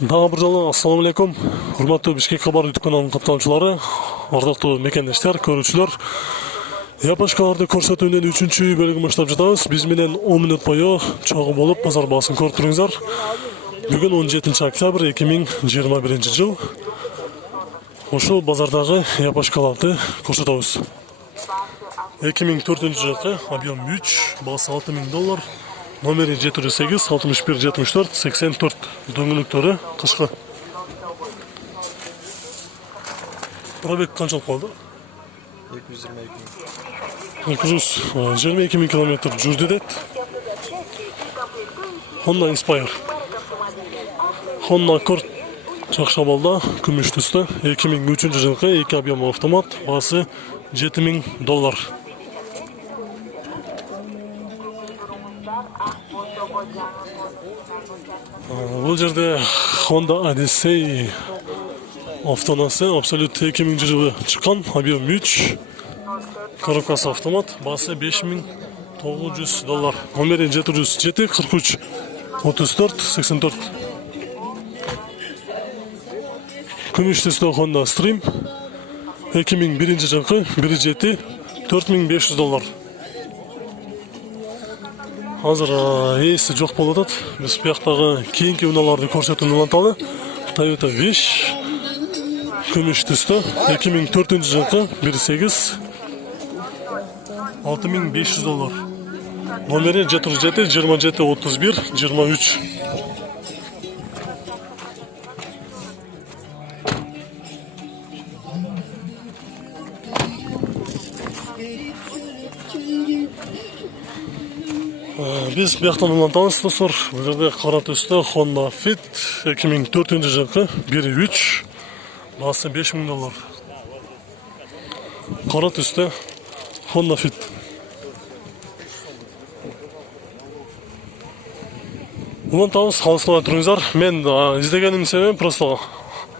Дагы бир жолу ассаламу алейкум. Урматтуу Бишкек кабар YouTube каналынын каттануучулары, ардактуу мекендештер, көрүүчүлөр. Япошкаларды көрсөтүүнүн 3-чү бөлүгүн баштап жатабыз. Биз менен 10 минут бою чогуу болуп базар баасын көрүп туруңуздар. Бүгүн 17 октябрь 2021 жыл. Ошол базардагы япошкаларды көрсөтөбүз. 2004 жылкы объем 3, баасы $6000. Номери 708 61 74 84 дөңгөлөктөрү кышкы. Пробег канчалык болду? 222 000 километр жүрдү дейт. Honda Inspire. Honda Accord жакшы абалда, күмүш түстө. 2003 жылкы 2 объем автомат, баасы $7000. Бул жерде Honda Odyssey автонасы абсолют 2000 жылы чыккан, объем 3, коробкасы автомат, баасы $5900. Номери 707 43 34 84. Күмүш түстө Honda Stream 2001 жылкы 1.7 $4500. Азыр ээси жок болуп атат. Биз бияктагы кийинки унааларды көрсөтүүнү уланталы. Toyota Wish күмүш түстө 2004 жылкы 1.8 $6500. Номери 707 27 31 23. Биз бияктан улантабыз достор. Бул жерде кара түстө Honda Fit 2004 жылкы 1.3, баасы $5000. Кара түстө Honda Fit. Улантабыз, калыскабай туруңуздар. Мен издегеним себебим просто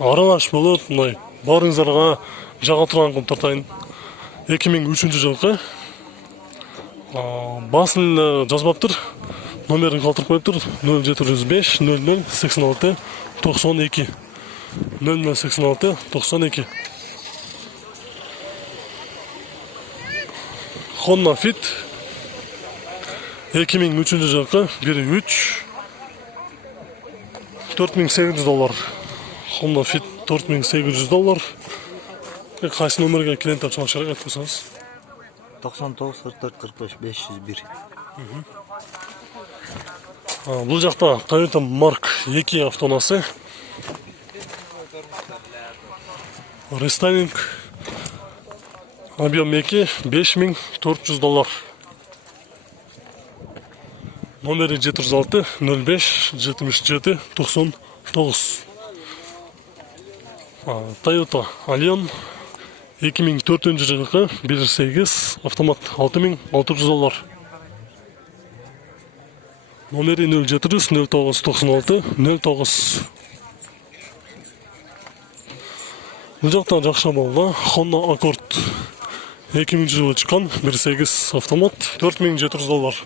аралаш болуп, мындай баарыңыздарга жага турган кылып тартайын. 2003 жылкы басын жазбаптыр, номерин калтырып коюптур. 0705 00 86 92 00 86 92. Honda Fit 2003 жылкы 1.3 $4800. Honda Fit $4800. Кайсы номерге клиенттер чалыш керек айтып койсоңуз? 99 44 45 501. Бул жакта Toyota Mark 2 автонасы. Рестайлинг, объем 2 $5400. Номери 706 05 77 99. Toyota Allion 2004 жылкы 1.8 автомат $6600. Номери 0700 09 96 09. Бул жакта жакшы абалда Honda Accord 2000 жылы чыккан 1.8 автомат $4700.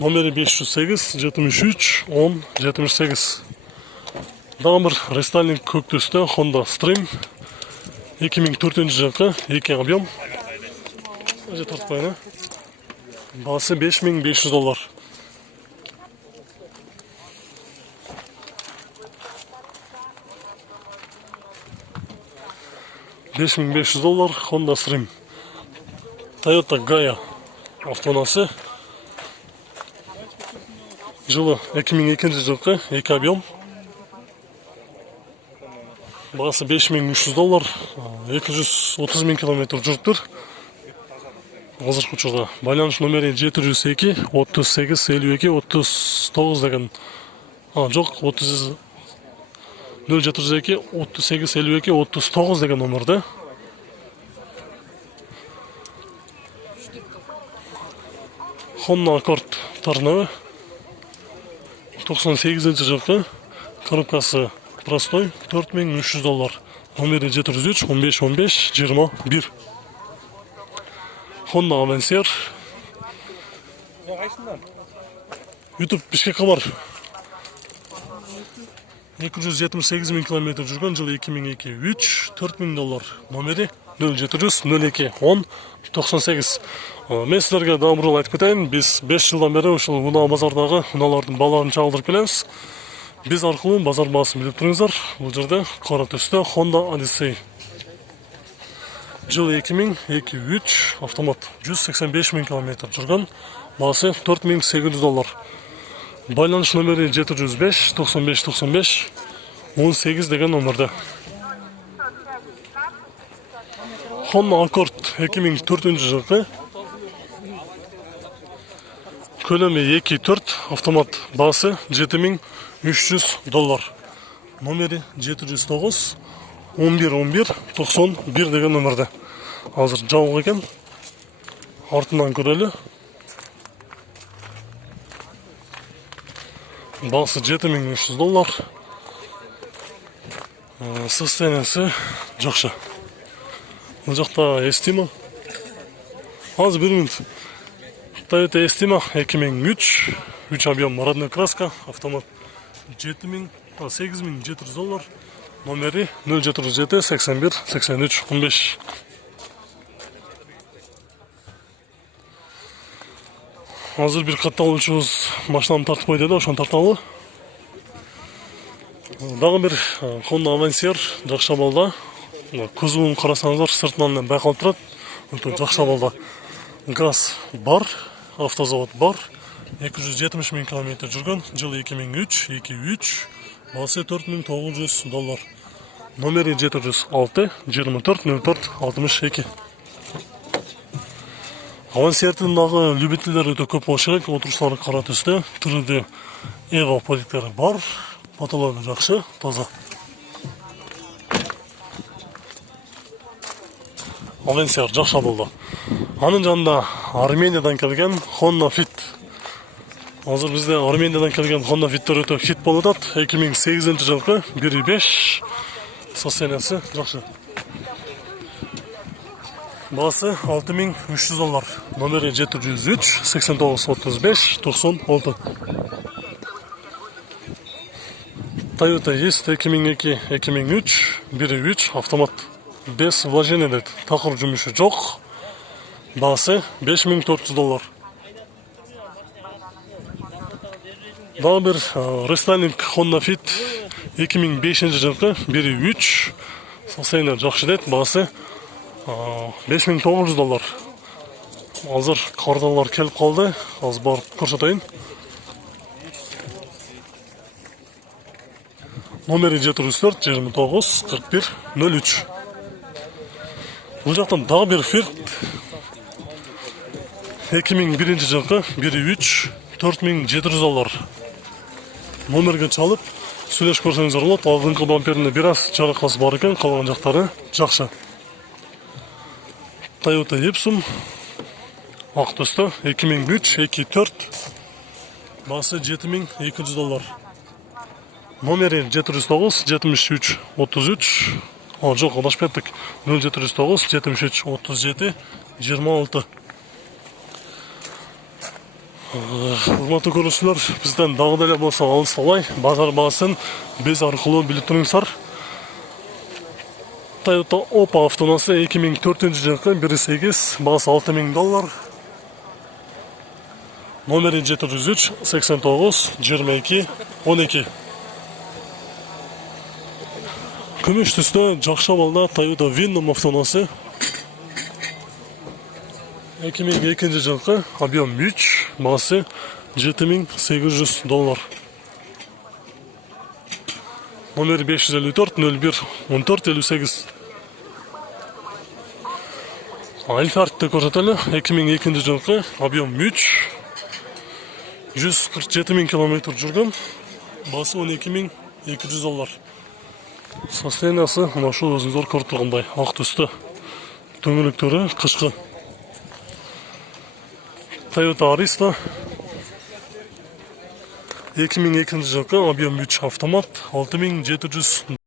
Номери 508 73 10 78. Дагы бир рестайлинг көк түстө Honda Stream 2004 жылкы 2 объем. Өзү тартпайын. Баасы $5500. $5500 Honda Stream. Toyota Gaia автонасы. Жылы 2002 жылкы 2 объем. Баасы $5300, 230 000 километр жүрүптүр. Азыркы учурда байланыш номери 702 38 52 39 деген. Жок, 30 0702 38 52 39 деген номерде. Honda Accord тарнабы 98 жылкы, коробкасы простой, $4300. Номери 703 15 15 21. Honda Avancer YouTube Bishkek Kabar. 278 bin kilometr жүрген, жылы 2002-3, $4000. Номері 0702 10 98. Мен сіздерге дамырыл айтып кетейін. Біз 5 жылдан бері ушул Унаа базардағы унаалардың баларын чагылдырып келеміз. Біз арқылы базар баасын билип туруңуздар. Бул жерде кара түстө Honda Odyssey. Жылы 2002-3 автомат 185 000 километр жүрген, баасы $4800. Байланыш номері 705 95 95 18 деген номерде. Honda Accord 2004 жылғы. Көлемі 2.4 автомат, басы $7300. Номері 709 11 11 91 деген номерде. Азыр жабық екен. Артынан көрелі. Басы $7300. Состояниясы жақсы. Бұл жақта Estima. Азыр 1 минут. Toyota Estima 2003. 3 объем, родная краска, автомат. $8700. Номері 047 81 83 15. Азыр bir қатты алушыбыз машинаны тартып қойды да, ошоны тарталы. Дагы bir Honda Avancer жакшы абалда. Кузовун карасаңыздар, сыртынан байкалып турат. Өтө жакшы абалда. Газ бар, автозавод бар. 270 000 километр жүргөн, жылы 2003, 2.3, басы $4900. Номери 706 24 04 62. Авансердин дагы любительдер өтө көп болушу керек. Отуруштары кара түстө, түрүдө Evo поликтери бар. Потология жакшы, таза. Авансер жакшы болду. Анын жанында Армениядан келген Honda Fit. Азыр бизде Армениядан келген Honda Fit'тер өтө хит болуп атат. 2008 жылкы 1.5. Состояниясы жакшы. Басы $6300. Номери 703 89 35 96. Toyota Есть 2002-2003 1.3 автомат. Без вложения дейт. Такыр жумушу жок. Басы $5400. Дагы бир рестайлинг Honda Fit 2005 жылкы 1.3. Состояние жакшы дейт. Басы $5900. Азыр кардалар келип калды. Азыр барып көрсөтөйүн. Номери 704 29 41 03. Бул жактан дагы бир Fiat 2001 жылкы 1.3 $4700. Номерге чалып сүйлөшүп көрсөңүздөр болот. Алдыңкы бамперинде бир аз жаракасы бар экен, калган жактары жакшы. Toyota Epson ак түстө 2003 2.4, басы $7200. Номери 709 73 33. Жок, адашып кеттик. 0709 73 37 26. Урматтуу көрүүчүлөр, бизден дагы деле болсо алыстабай базар баасын биз аркылуу билип туруңуздар. Toyota Opel автоунаасы 2004 жылкы 1.8, басы $6000. Номери 703 89 22 12. Күмүш түстө жакшы абалда Toyota Venom автоунаасы 2002 жылкы, объем 3, басы $7800. Номери 554 01 14 58. Альфардты көрсөтөлү. 2002 жылкы, объем 3, 147 000 километр жүргөн, басы $12200. Состояниясы мына ушул өзүңүздөр көрүп тургандай, ак түстө. Дөңгөлөктөрү кышкы. Toyota Aristo 2002 жылкы, объем 3 автомат, $6700.